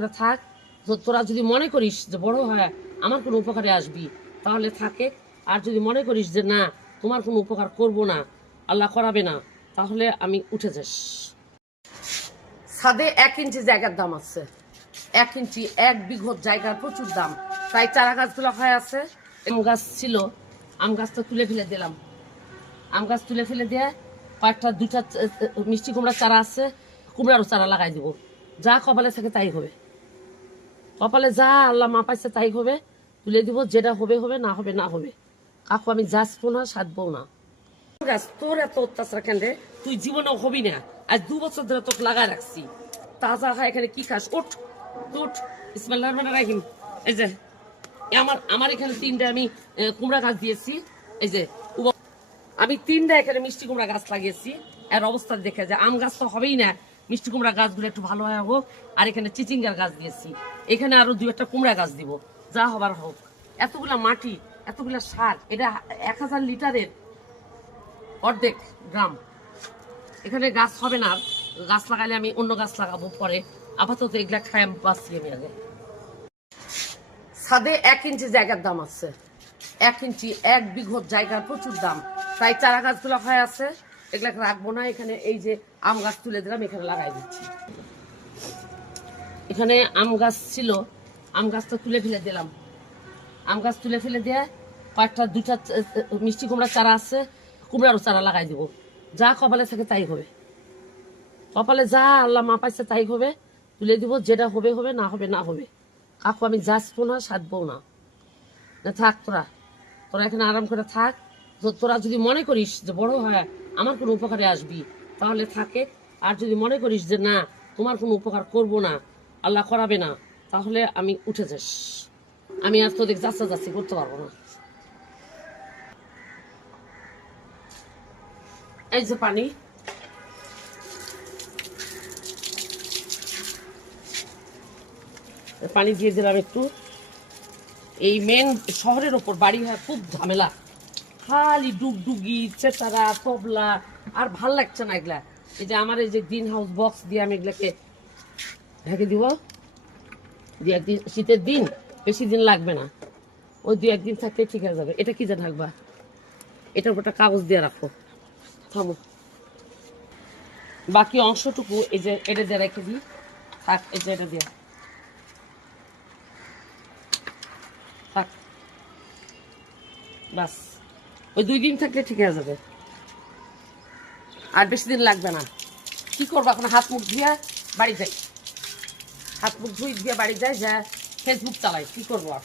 করে থাক। তো- তোরা যদি মনে করিস যে বড় হয় আমার কোনো উপকারে আসবি, তাহলে থাকে। আর যদি মনে করিস যে না, তোমার কোনো উপকার করব না, আল্লাহ করাবে না, তাহলে আমি উঠে যাস। ছাদে এক ইঞ্চি জায়গার দাম আছে। এক ইঞ্চি এক বিঘত জায়গার প্রচুর দাম। তাই চারা গাছগুলো হয়ে আছে। আম গাছ ছিল, আম গাছটা তুলে ফেলে দিলাম। আম গাছ তুলে ফেলে দিয়ে কয়েকটা দুটা মিষ্টি কুমড়ার চারা আছে, কুমড়ারও চারা লাগাই দিব। যা কপালে থাকে তাই হবে। কপালে যা আল্লাহ মা পাইছে তাই হবে, তুলে দিব, যেটা হবে হবে, না হবে না হবে। কাকু, আমি যাচবো না সাধবো না। তোর এত অত্যাচার কেন রে? তুই জীবনেও হবি না। আজ দু বছর ধরে তোকে লাগায় রাখছি। তাজা হয় এখানে কি খাস? ওঠ উঠ। ইসমাল্লাহ রাহিম। এই যে আমার আমার এখানে তিনটা আমি কুমড়া গাছ দিয়েছি। এই যে আমি তিনটা এখানে মিষ্টি কুমড়া গাছ লাগিয়েছি। এর অবস্থা দেখে যে আম গাছ তো হবেই না। মিষ্টি কুমড়া গাছগুলো একটু ভালো হয় হোক, আর এখানে চিচিঙ্গার গাছ দিয়েছি। এখানে আরও দু একটা কুমড়া গাছ দিব, যা হবার হোক। এতগুলা মাটি, এতগুলা সার, এটা এক হাজার লিটারের অর্ধেক গ্রাম। এখানে গাছ হবে না, গাছ লাগালে আমি অন্য গাছ লাগাবো পরে। আপাতত এগুলা খাই আমি বাঁচি আমি আগে। ছাদে এক ইঞ্চি জায়গার দাম আছে। এক ইঞ্চি, এক বিঘত জায়গার প্রচুর দাম। তাই চারা গাছগুলো হয়ে আছে। এগুলাকে রাখব না, এখানে এই যে আম গাছ তুলে দিলাম, এখানে লাগাই দিচ্ছি। এখানে আম গাছ ছিল, আম গাছটা তুলে ফেলে দিলাম। আম গাছ তুলে ফেলে দিয়ে কয়েকটা দুটা মিষ্টি কুমড়ার চারা আছে, কুমড়ারও চারা লাগাই দিব। যা কপালে থাকে তাই হবে। কপালে যা আল্লাহ মা পাইছে তাই হবে। তুলে দিব, যেটা হবে হবে, না হবে না হবে। কাকু, আমি যাচবো না সাধবো না। না থাক তোরা। তোরা এখানে আরাম করে থাক। তোরা যদি মনে করিস যে বড় হয় আমার কোনো উপকারে আসবি? তাহলে থাকে। আর যদি মনে করিস যে না, তোমার কোনো উপকার করব না, আল্লাহ করাবে না, তাহলে আমি উঠে যাস। আমি আর তোদের যাচ্ছা যাচ্ছি করতে পারব না। এই যে পানি। পানি দিয়ে দিলাম একটু। এই মেন শহরের ওপর বাড়ি হয়, খুব ঝামেলা। খালি ডুগডুগি চেতারা তবলা, আর ভালো লাগছে না এগুলা। এই যে আমার এই যে গ্রিন হাউস বক্স দিয়ে আমি এগুলাকে ঢেকে দিব। দু একদিন, শীতের দিন, বেশি দিন লাগবে না। ওই দু একদিন থাকলে ঠিক হয়ে যাবে। এটা কি যে থাকবা এটার উপর কাগজ দিয়ে রাখো। থামো। বাকি অংশটুকু এই যে এটা দিয়ে রেখে দিই। থাক, এই যে এটা দিয়ে। থাক। বাস। ওই দুই দিন থাকলে ঠিক হয়ে যাবে। আর বেশি দিন লাগবে না। কি করব এখন? হাত মুখ ধুয়ে বাড়ি যাই। হাত মুখ ধুই দিয়ে বাড়ি যাই, যা ফেসবুক চালাই। কি করব আর?